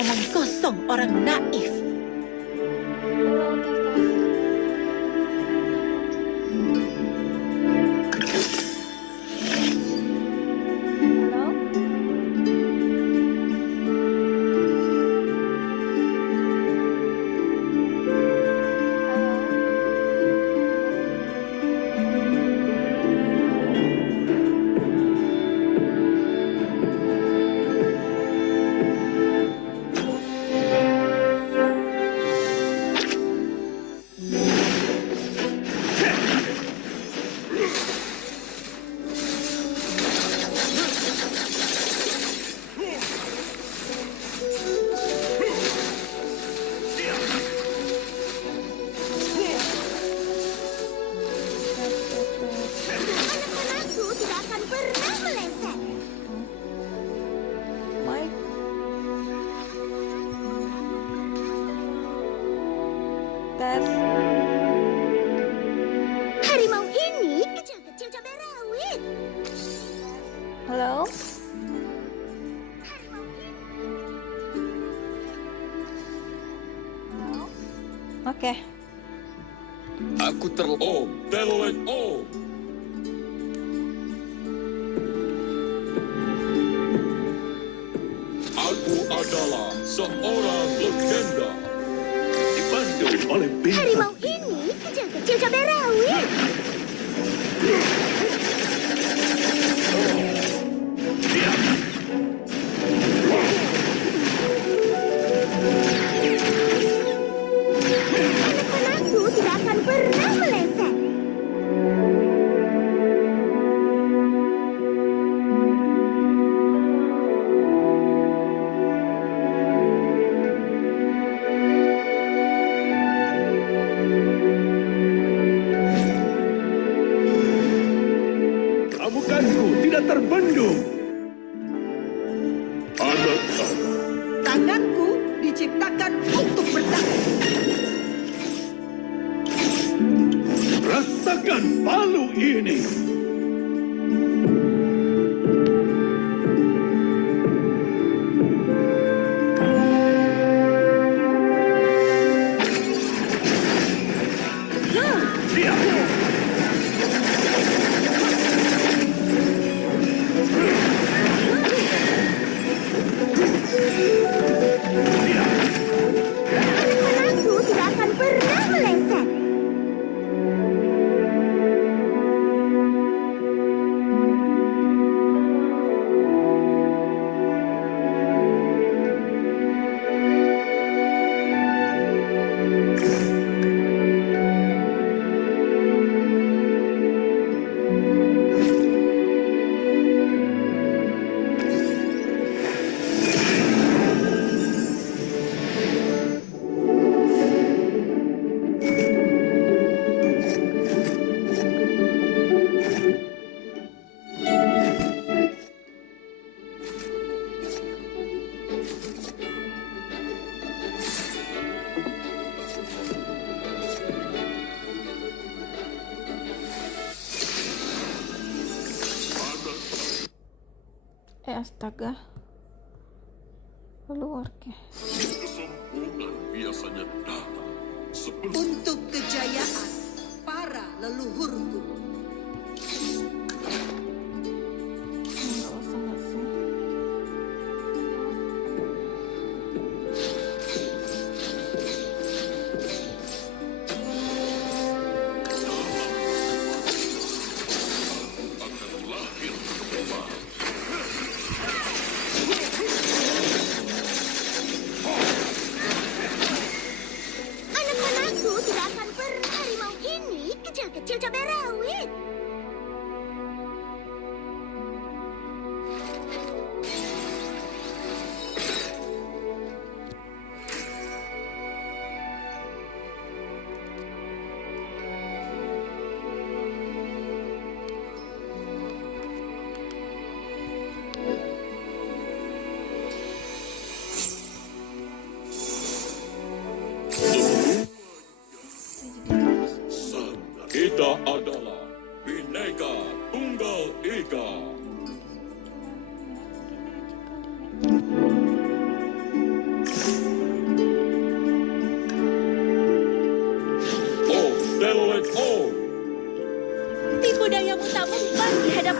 omong kosong orang naif. Harimau ini kecil-kecil cabai rawit. Halo? Harimau ini. Halo? Oke. Aku Telolet Om. Aku adalah seorang legenda. Dibantu oleh bintang. Harimau ini kecil-kecil cabai rawit. Anak-anakku tidak akan pernah meleset. Ramukanku tidak terbendung. Anak-anak, Tanganku diciptakan untuk berdagang. rasakan palu ini. Anak-anakku tidak akan pernah meleset. Astaga. Keluar ke. Kesempurnaan biasanya datang sebelum Untuk kejayaan para leluhurku. Nggak usah nggak sih. akan lahir kembali. Anak-anakku tidak akan pernah. Harimau ini kecil-kecil cabai rawit. Kita ada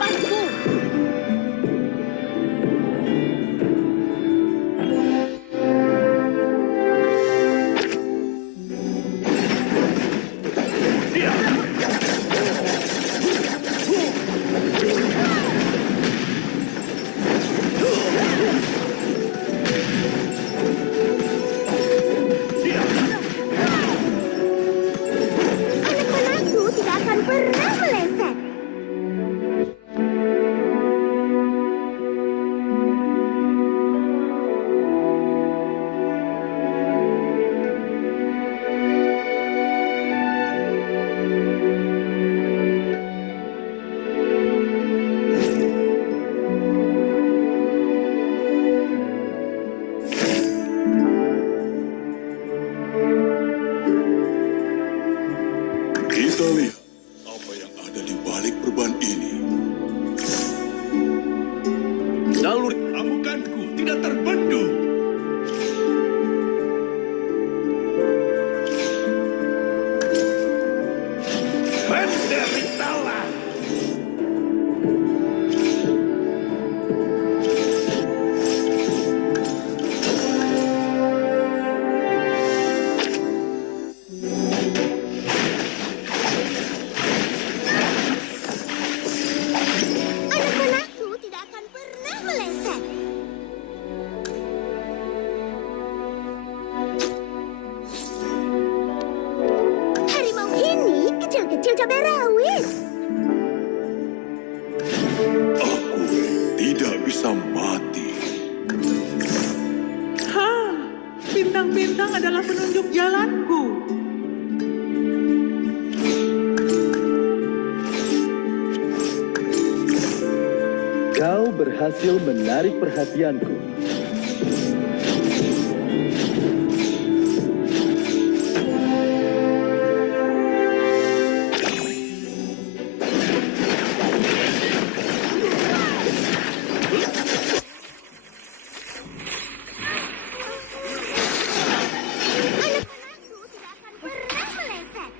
hadapanku. Anak-anakku tidak akan pernah meleset. Kita lihat apa yang ada di balik perban ini. Jalur amukanku tidak terbendung. Menderitalah. Anak-anakku tidak akan pernah meleset. Harimau ini kecil-kecil cabai rawit. Aku tidak bisa mati. Bintang-bintang adalah penunjuk jalanku. Kau berhasil menarik perhatianku. Anak-anakku tidak akan pernah meleset.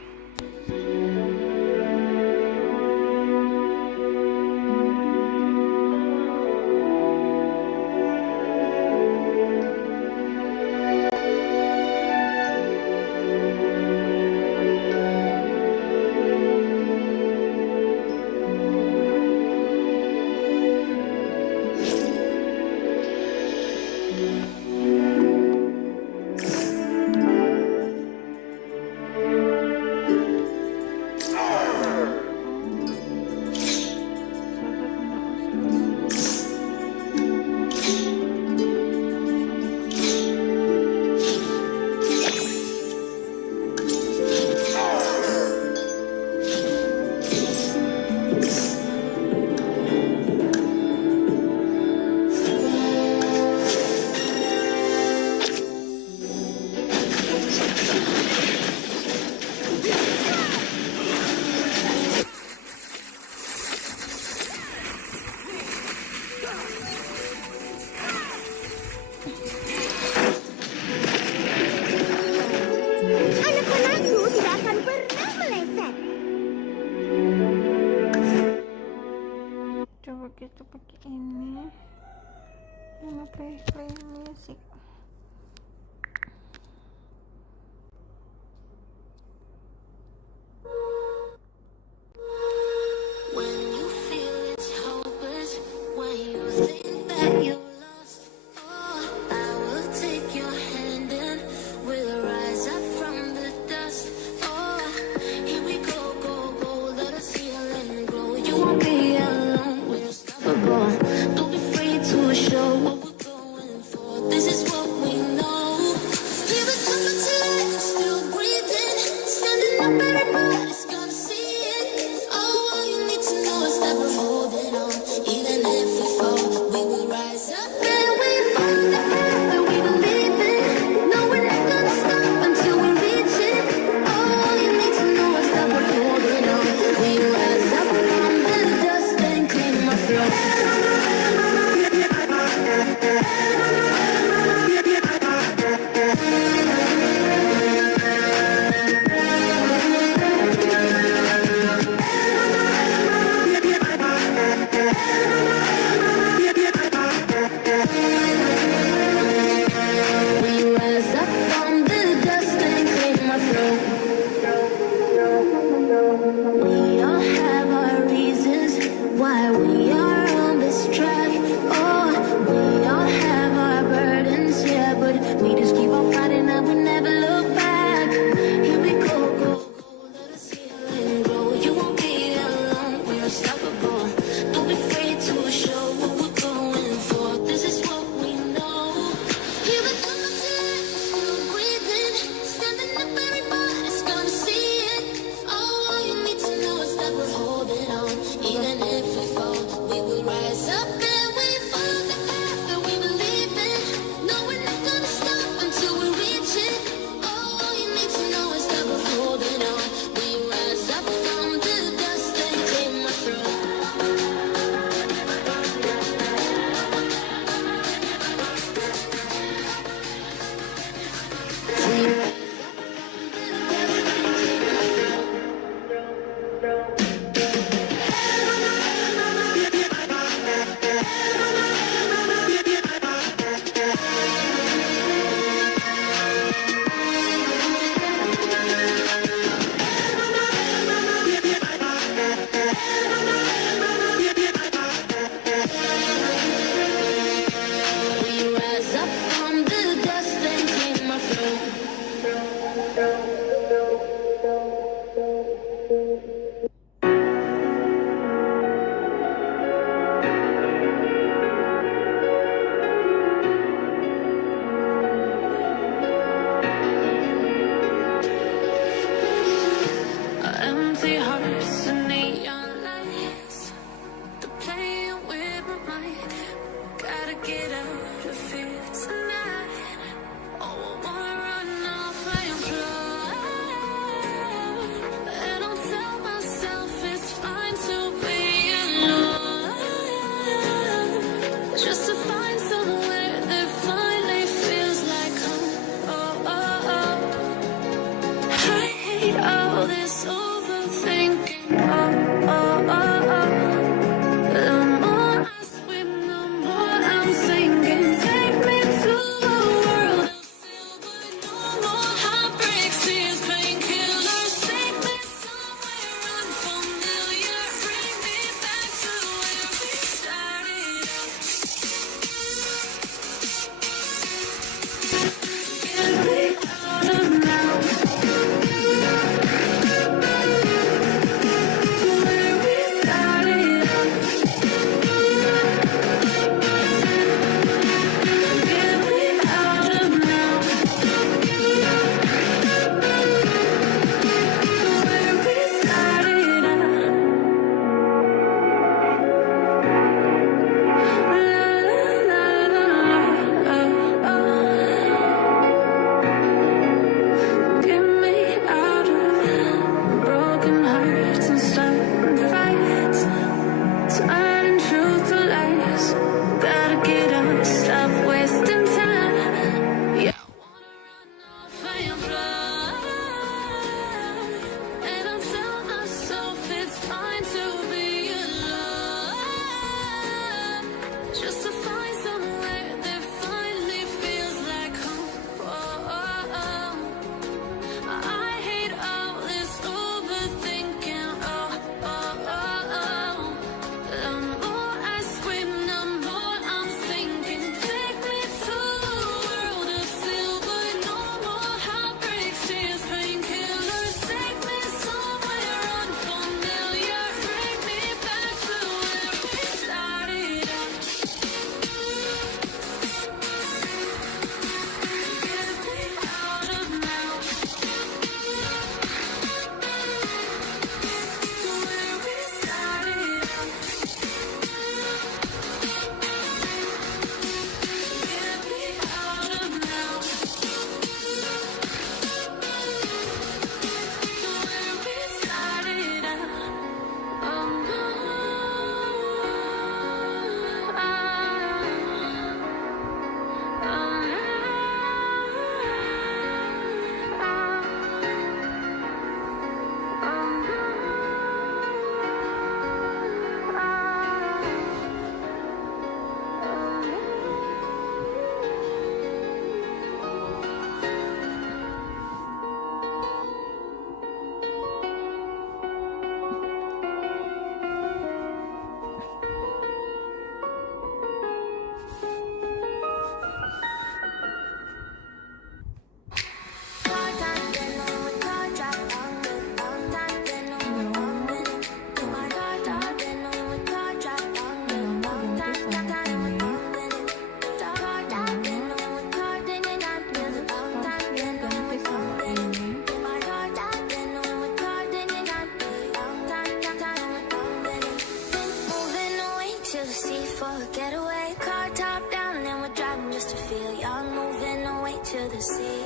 sea.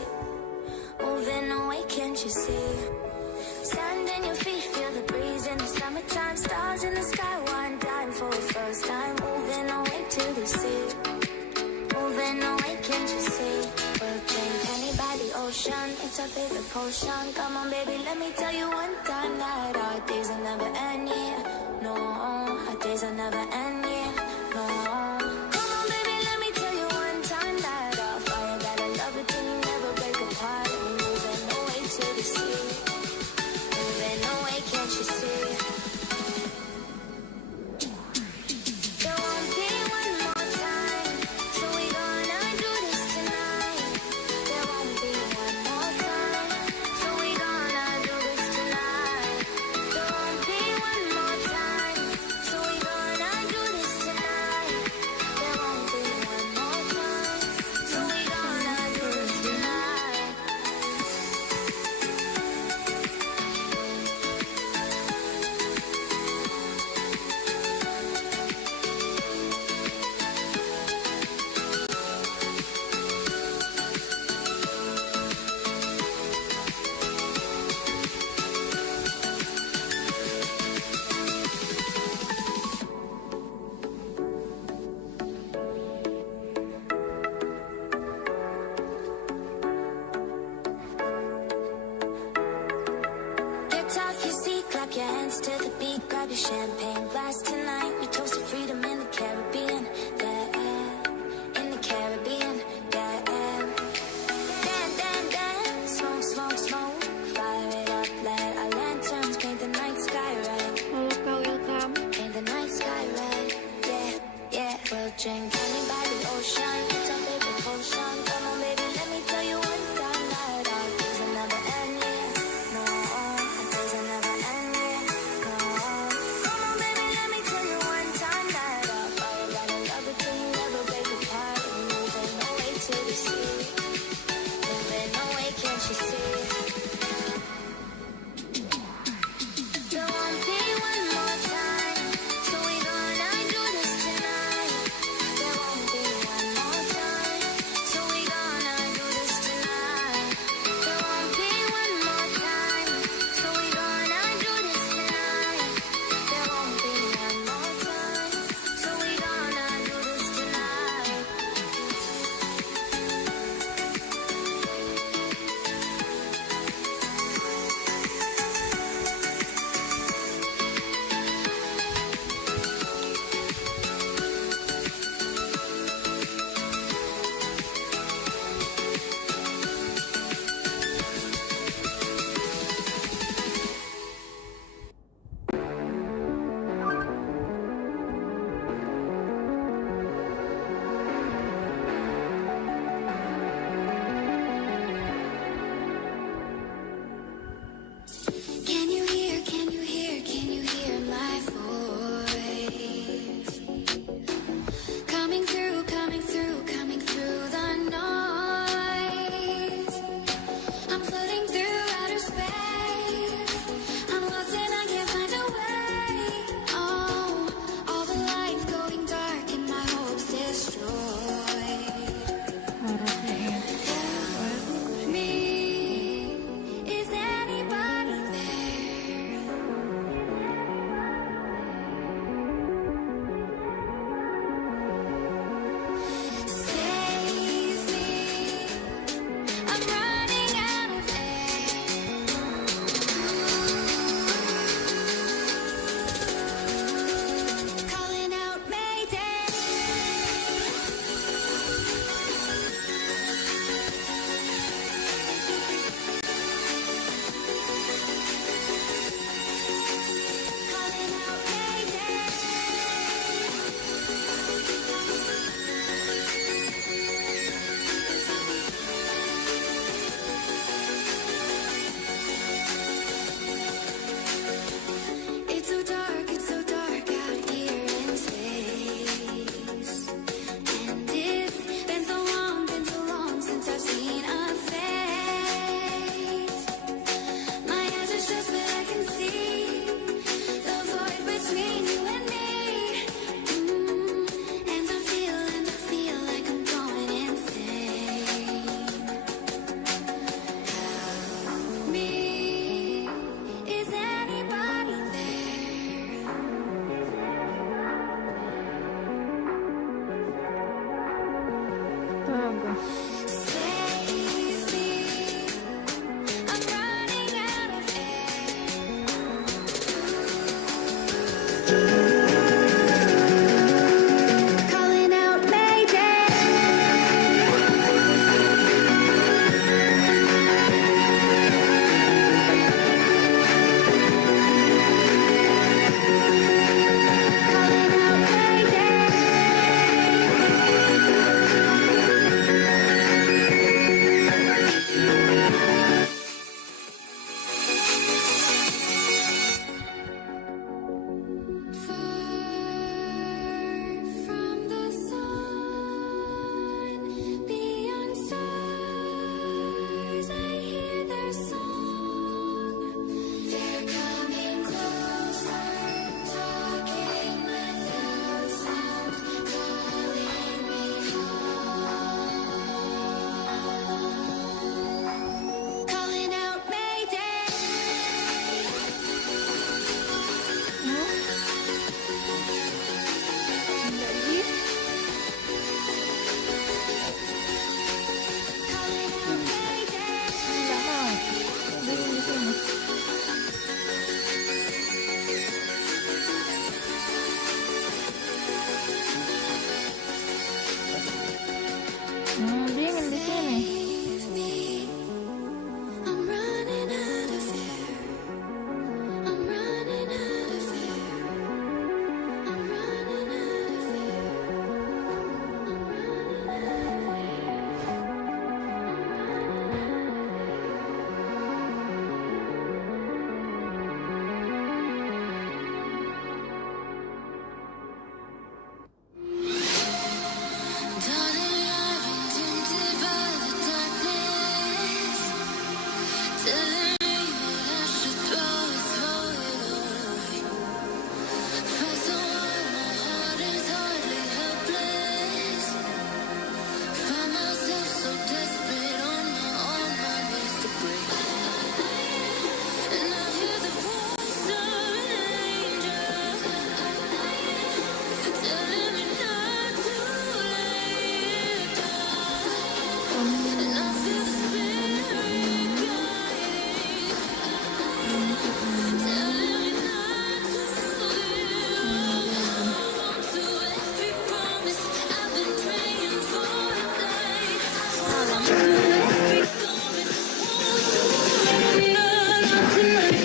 Moving away, can't you see? Sand in your feet, feel the breeze in the summertime. Stars in the sky, one time for the first time. Moving away to the sea. Moving away, can't you see? We'll drink honey by the ocean. It's our favorite potion. Come on, baby, let me tell you one time that our days will never end, yeah. No, our days will never end, yeah. No. Come on, baby, let me tell you one time that our fire got a love it till you never break apart. And we're moving away to the sea. Moving away, can't you see? There won't be one more time, so we gonna do this tonight. There won't be one more time, so we gonna do this tonight. There won't be one more time, so we gonna do this tonight. There won't be one more time, so we gonna do this tonight. Get off your seat, clap your hands to the beat, grab your champagne glass tonight. We toast to freedom in the Caribbean, yeah, in the Caribbean, yeah. Dance, dance, dance, smoke, smoke, smoke, fire it up, let our lanterns paint the night sky red, Halo Kak Wiltam. paint the night sky red, yeah, yeah. We'll drink honey by the ocean, it's our favorite potion. Come on, baby, let me tell you one time that our days will never end, yeah. No, our days will never end, yeah. No. Come on, baby, let me tell you one time that our fire got Telling me that I should throw it away. Felt so hard, my heart is hardly helpless. Found myself so desperate on my knees to break. And I hear the voice of an angel telling me not to let down. And I feel the spirit guiding, telling me not to live. Hold on to every promise I've been praying for a day. Hold on to every coming, not tonight.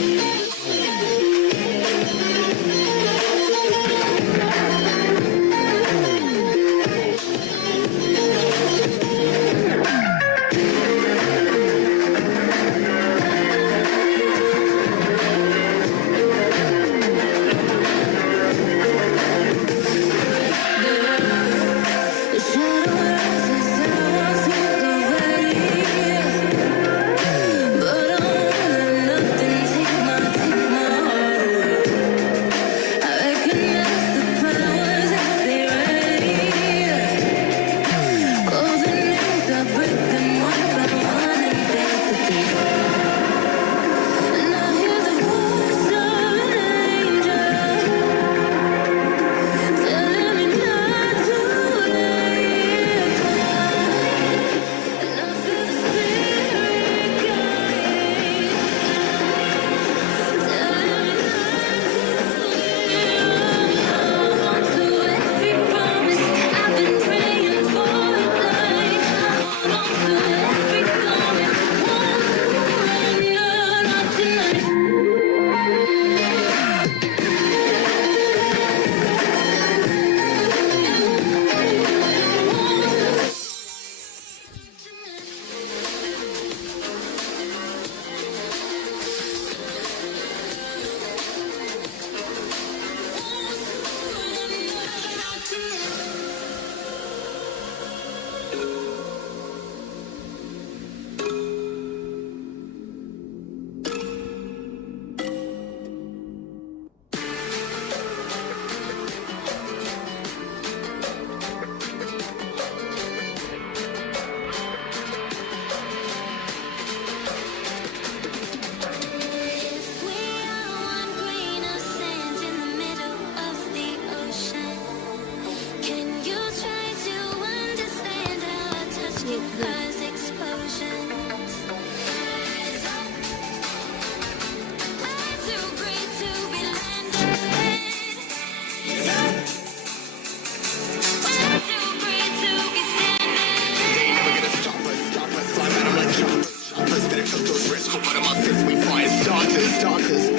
The shadow rises, I want to go away, but I won't let nothing take my heart away. I recognize the powers as they ready. Call the names, I break them one by one and face the fear. And I hear the voice of an angel telling me not to let down. And I feel the spirit guiding, telling me not to live. Hold on to every promise I've been praying for a day. Hold on to every coming, won't run, not tonight. If we are one grain of sand in the middle of the ocean, can you try to understand how a touch can cause explosions? I'm too great to be landed. I'm too great to be standing. Better cut those risks, open up my fist, we fire starters.